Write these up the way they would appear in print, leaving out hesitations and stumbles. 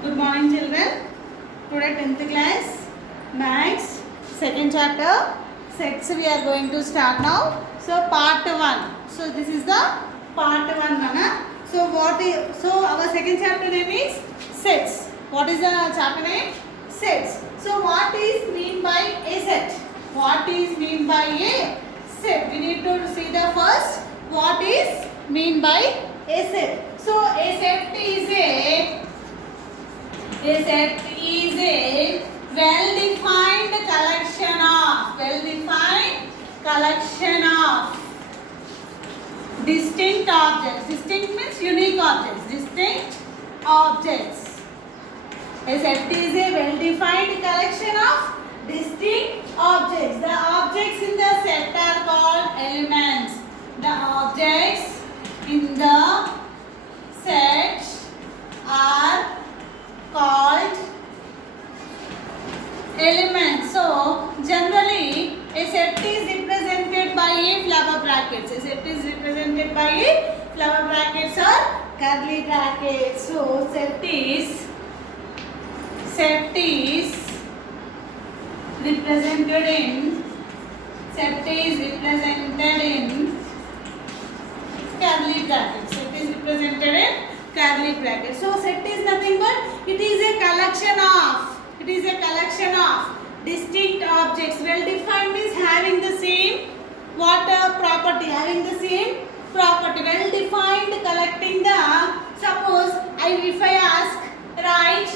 Good morning children. Today 10th class Maths second chapter sets we are going to start now. So part 1. So this is the part 1 Nana. So our second chapter name is sets. What is the chapter name? Sets. So what is mean by a set? What is mean by a set? We need to see the first what is mean by a set. So a set is a well-defined collection of distinct objects. Distinct means unique objects. Distinct objects. A set is a well-defined collection of distinct objects. The objects in the set are called elements. The objects in the set are called elements. So generally a set is represented by a flower brackets. A set is represented by a flower brackets or curly brackets. So set is represented in curly brackets. Set is represented in curly brackets. So set is nothing but it is a collection of distinct objects. Well defined means having the same property. Well defined collecting the, suppose if I ask write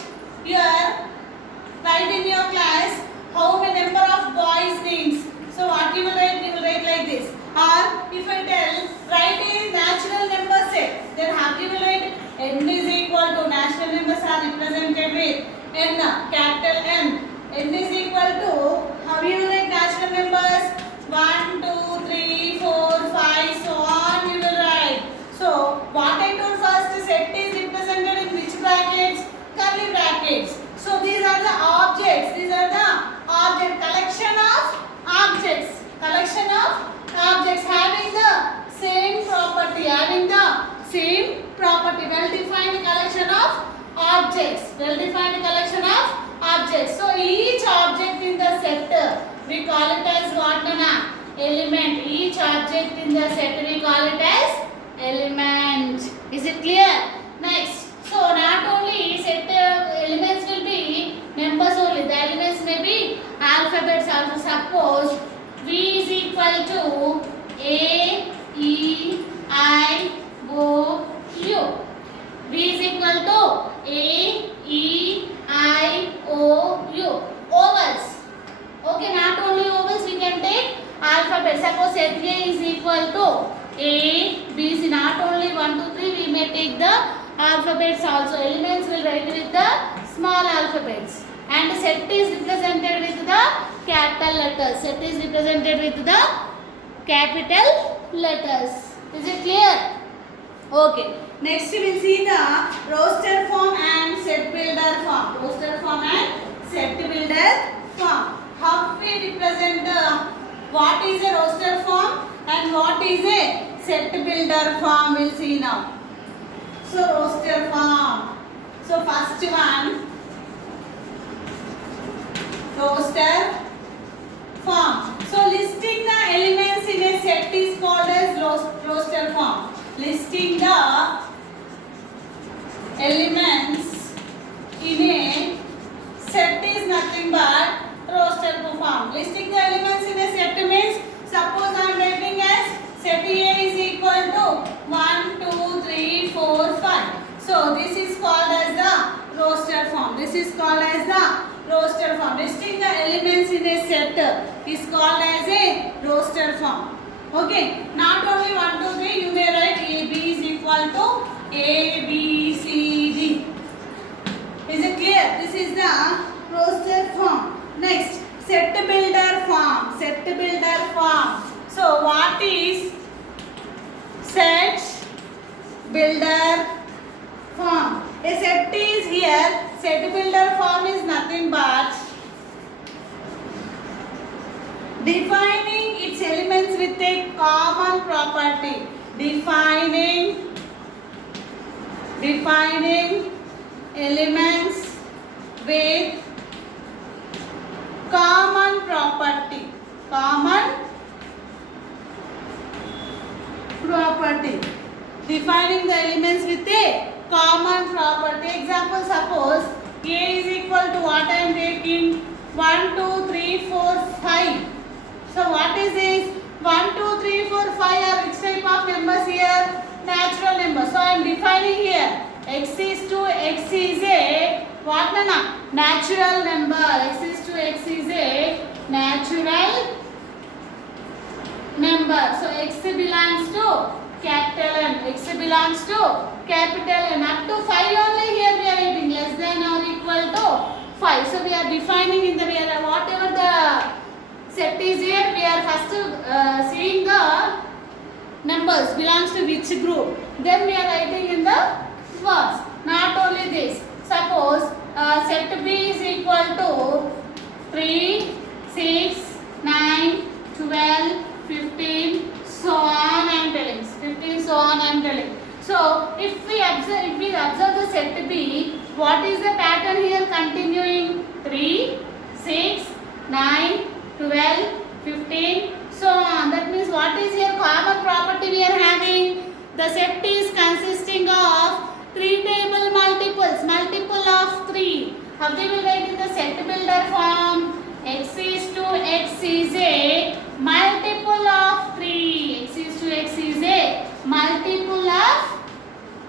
in your class how many number of boys names. So what you will write? You will write like this. Or if I tell write a natural number set, then how you will write? N is equal to, natural numbers are represented with N, capital N. N is equal to, how you will write natural numbers? 1, 2, 3, 4, 5, so on you will write. So what I told first, set is represented in which brackets? Curly brackets. So these are the objects. Collection of objects having the same property. Well-defined collection of objects. So each object in the set we call it as what, Nana? Element. Each object in the set we call it as element. Is it clear? Next. So not only set elements will be numbers only. The elements may be alphabets also. Suppose V is equal to A, E, I, O, U. V is equal to A, E, I, O, U. Ovals. Okay, not only ovals, we can take alphabet. Suppose set A is equal to A, B, C. Not only 1, 2, 3, we may take the alphabets also. Elements will write with the small alphabets. And set is represented with the capital letters. Is it clear? Okay. Next we will see the roster form and set builder form. How we represent what is a roster form and what is a set builder form, we'll see now. So roster form. So first one, roster form. So listing the elements in a set is called as roster form. Listing the elements in a set is nothing but roster form. Listing the elements in a set means, suppose I am writing as set A is equal to 1, 2, 3, 4, 5. So this is called as the roster form. Listing the elements in a set is called as a roster form. Okay. Not only 1, 2, 3, you may write A, B is equal to A, B, C, D. Is it clear? This is the roster form. Next, set builder form. So what is set builder form? A set is here. Set builder form is nothing but defining its elements with a common property. Defining elements with common property. Common property. Defining the elements with a common property. Example, suppose A is equal to what I am taking? 1, 2, 3, 4, 5. So what is this? 1, 2, 3, 4, 5 are which type of numbers here? Natural numbers. So I am defining here. X is to X is a what nana? Natural number. X is to X is a natural number. So X belongs to capital N. X belongs to capital N. Up to 5 only here we are writing. Less than or equal to 5. So we are defining in the whatever the set is here. We are first seeing the numbers belongs to which group. Then we are writing in the words. Not only this. Suppose set B is equal to 3, 6, 9, 12, 15, so on I am telling. 15, so on I am telling. So if we observe the set B, what is the pattern here continuing? 3, 6, 9, 12, 15, so on. That means what is here common property we are having? The set is consisting of 3 table multiples, multiple of 3. How they will write in the set builder form? X is to X is a multiple of 3. X is to X is a multiple of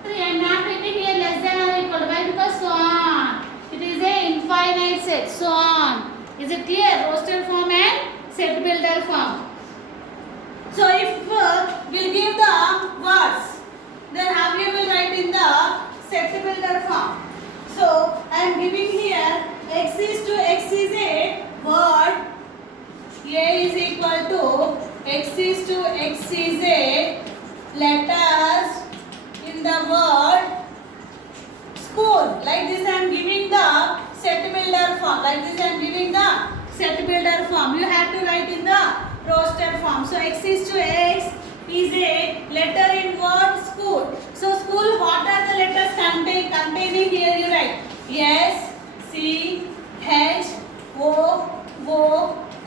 3. I am not writing here less than or equal to. Why? Because so on. It is a infinite set. So on. Is it clear? Roster form and set builder form. So if we'll give the words, then how you will write in the set builder form? So I am giving here X is to X is a word. A is equal to X is to X is a letters in the word school. Like this I am giving the set builder form. Like this I am giving the set builder form. You have to write in the roster form. So X is to X is a letter in word school. So school, what are the letters containing here? You write S, C, H, O,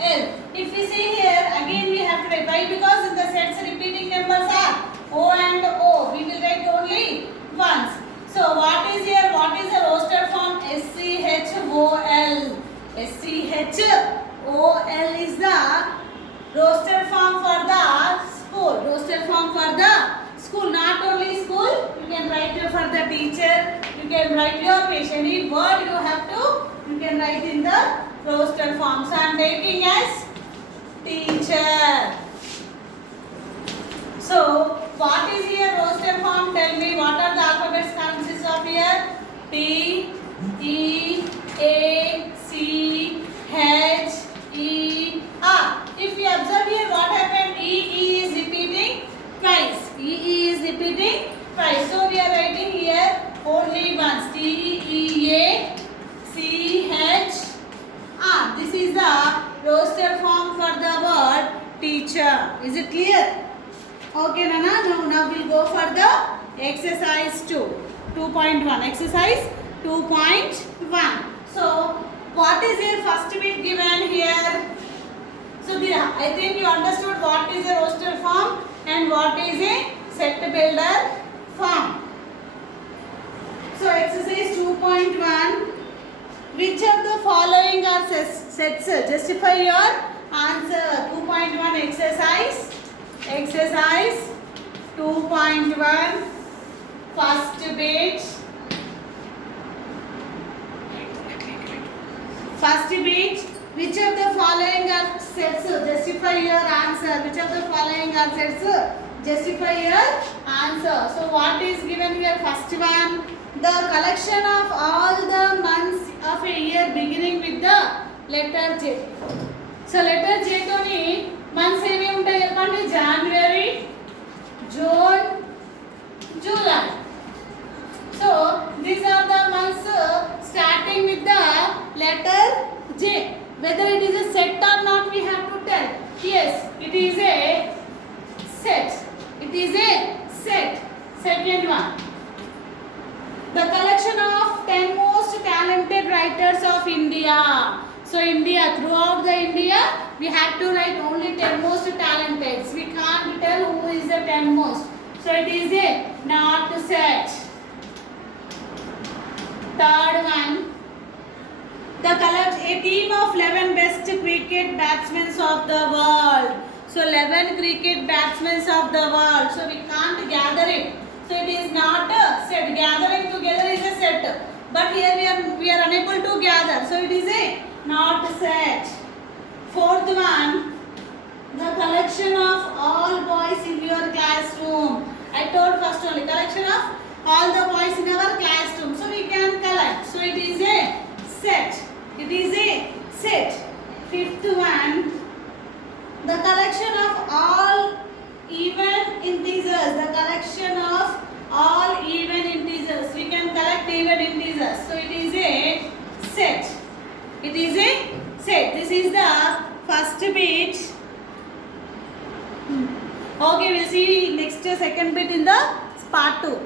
L. If we see here, again we have to write. Why? Because in the sets repeating numbers are O and O. We will write only once. So what is here? What is the roster form? SCHOL. SCHOL is the roster form for the school. Roster form for the school. Not only school, you can write here for the teacher. You can write your page. Any word you have to, you can write in the roster form. So I am taking as teacher. So what is here roster form? Tell me what are the alphabets consist of here? T, E, A, C, H, E, R. If you observe here what happened, E is repeating twice. E is repeating twice. So we are writing here only once. T, E, A, C, H, R. This is the roster form for the word teacher. Is it clear? Okay, Nana. Now we'll go for the exercise 2.1. Exercise 2.1. So what is your first bit given here? So I think you understood what is a roster form and what is a set builder form. So exercise 2.1. Which of the following are sets? Justify your answer. 2.1 exercise. Exercise 2.1. First bit. First bit. Which of the following are sets? Justify your answer. Which of the following are sets? Justify your answer. So what is given here? First one. The collection of all the months of a year beginning with the letter J. So letter J toni months evi untayi cheppandi. January, June, July. So these are the months starting with the letter J. Whether it is a set or not, we have to tell. Yes, it is a set. It is a set. Second one. The collection of 10 most talented writers writers of India. So India, throughout the India, we have to write only 10 most talented. We can't tell who is the 10 most. So it is a not set. Third one, a team of 11 best cricket batsmen of the world. So 11 cricket batsmen of the world. So we can't gather it. So it is not a set. Gathering together is a set. But here we are unable to gather. So it is a not set. Fourth one, the collection of all boys in your classroom. I told first only collection of all the boys in our classroom. So we can collect. So it is a set. It is a set. Fifth one, the collection of all even integers. The collection of all even integers. We can collect even integers. So it is a set. It is a set. This is the first bit. Okay, we'll see next second bit in the part 2.